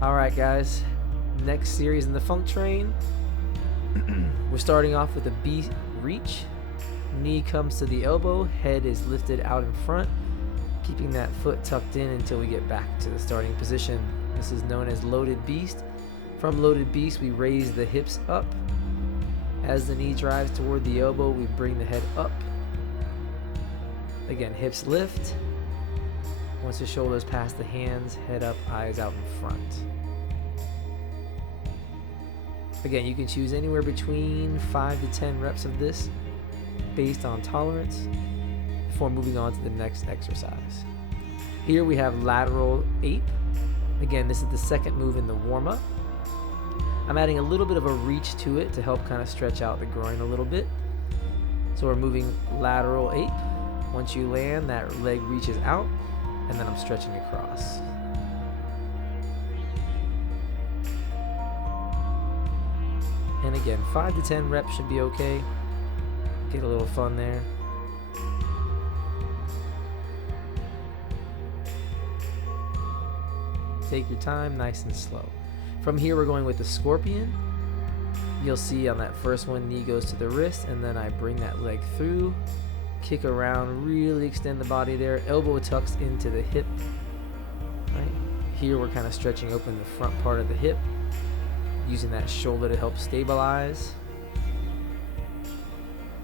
Alright guys, next series in the Func-Train. We're starting off with a B reach. Knee comes to the elbow, head is lifted out in front, keeping that foot tucked in until we get back to the starting position. This is known as Loaded Beast. From Loaded Beast, we raise the hips up. As the knee drives toward the elbow, we bring the head up. Again, hips lift. Once the shoulders pass the hands, head up, eyes out in front. Again, you can choose anywhere between 5 to 10 reps of this based on tolerance before moving on to the next exercise. Here we have Lateral Ape. Again, this is the second move in the warm-up. I'm adding a little bit of a reach to it to help kind of stretch out the groin a little bit. So we're moving Lateral Ape. Once you land, that leg reaches out, and then I'm stretching across. And again, 5 to 10 reps should be okay. Get a little fun there. Take your time, nice and slow. From here, we're going with the Scorpion. You'll see on that first one, knee goes to the wrist, and then I bring that leg through, kick around, really extend the body there. Elbow tucks into the hip. Right? Here, we're kind of stretching open the front part of the hip, using that shoulder to help stabilize.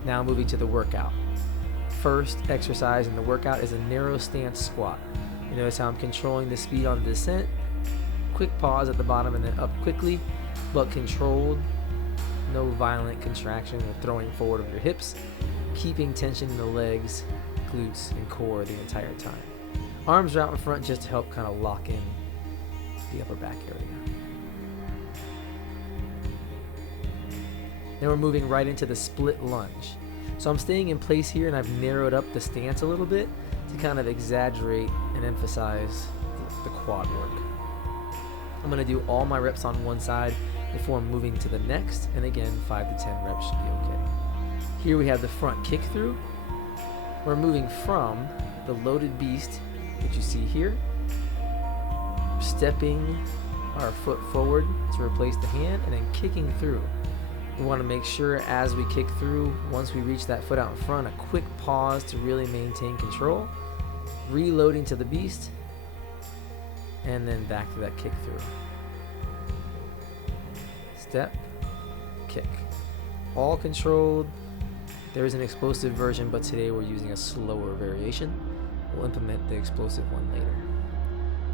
Now moving to the workout. First exercise in the workout is a narrow stance squat. You notice how I'm controlling the speed on the descent. Quick pause at the bottom and then up quickly, but controlled. No violent contraction or throwing forward of your hips. Keeping tension in the legs, glutes, and core the entire time. Arms are out in front just to help kind of lock in the upper back area. Then we're moving right into the split lunge. So I'm staying in place here and I've narrowed up the stance a little bit to kind of exaggerate and emphasize the quad work. I'm going to do all my reps on one side before moving to the next, and again 5 to 10 reps should be okay. Here we have the front kick through. We're moving from the Loaded Beast, which you see here, stepping our foot forward to replace the hand and then kicking through. We want to make sure as we kick through, once we reach that foot out in front, a quick pause to really maintain control, reloading to the beast, and then back to that kick through. Step, kick. All controlled. There is an explosive version, but today we're using a slower variation. We'll implement the explosive one later.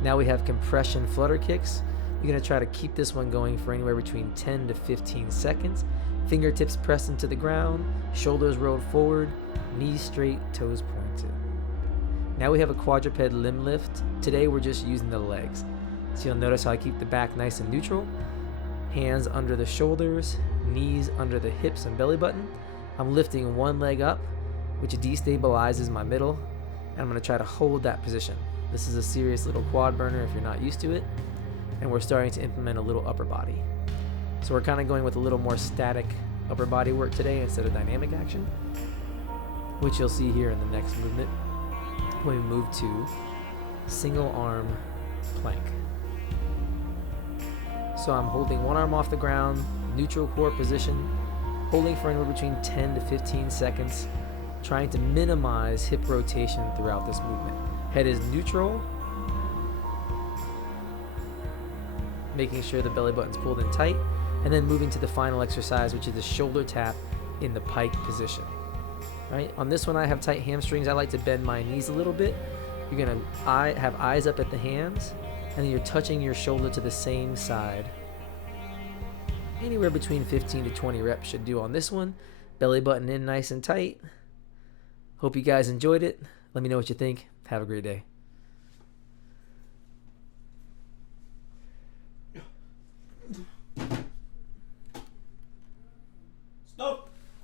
Now we have compression flutter kicks. You're going to try to keep this one going for anywhere between 10 to 15 seconds. Fingertips pressed into the ground, shoulders rolled forward, knees straight, toes pointed. Now we have a quadruped limb lift. Today we're just using the legs. So you'll notice how I keep the back nice and neutral. Hands under the shoulders, knees under the hips and belly button. I'm lifting one leg up, which destabilizes my middle, and I'm going to try to hold that position. This is a serious little quad burner if you're not used to it. And we're starting to implement a little upper body. So we're kind of going with a little more static upper body work today instead of dynamic action, which you'll see here in the next movement when we move to single arm plank. So I'm holding one arm off the ground, neutral core position, holding for anywhere between 10 to 15 seconds, trying to minimize hip rotation throughout this movement. Head is neutral, making sure the belly button's pulled in tight, and then moving to the final exercise, which is the shoulder tap in the pike position. Right? On this one, I have tight hamstrings. I like to bend my knees a little bit. You're going to have eyes up at the hands, and then you're touching your shoulder to the same side. Anywhere between 15 to 20 reps should do on this one. Belly button in nice and tight. Hope you guys enjoyed it. Let me know what you think. Have a great day.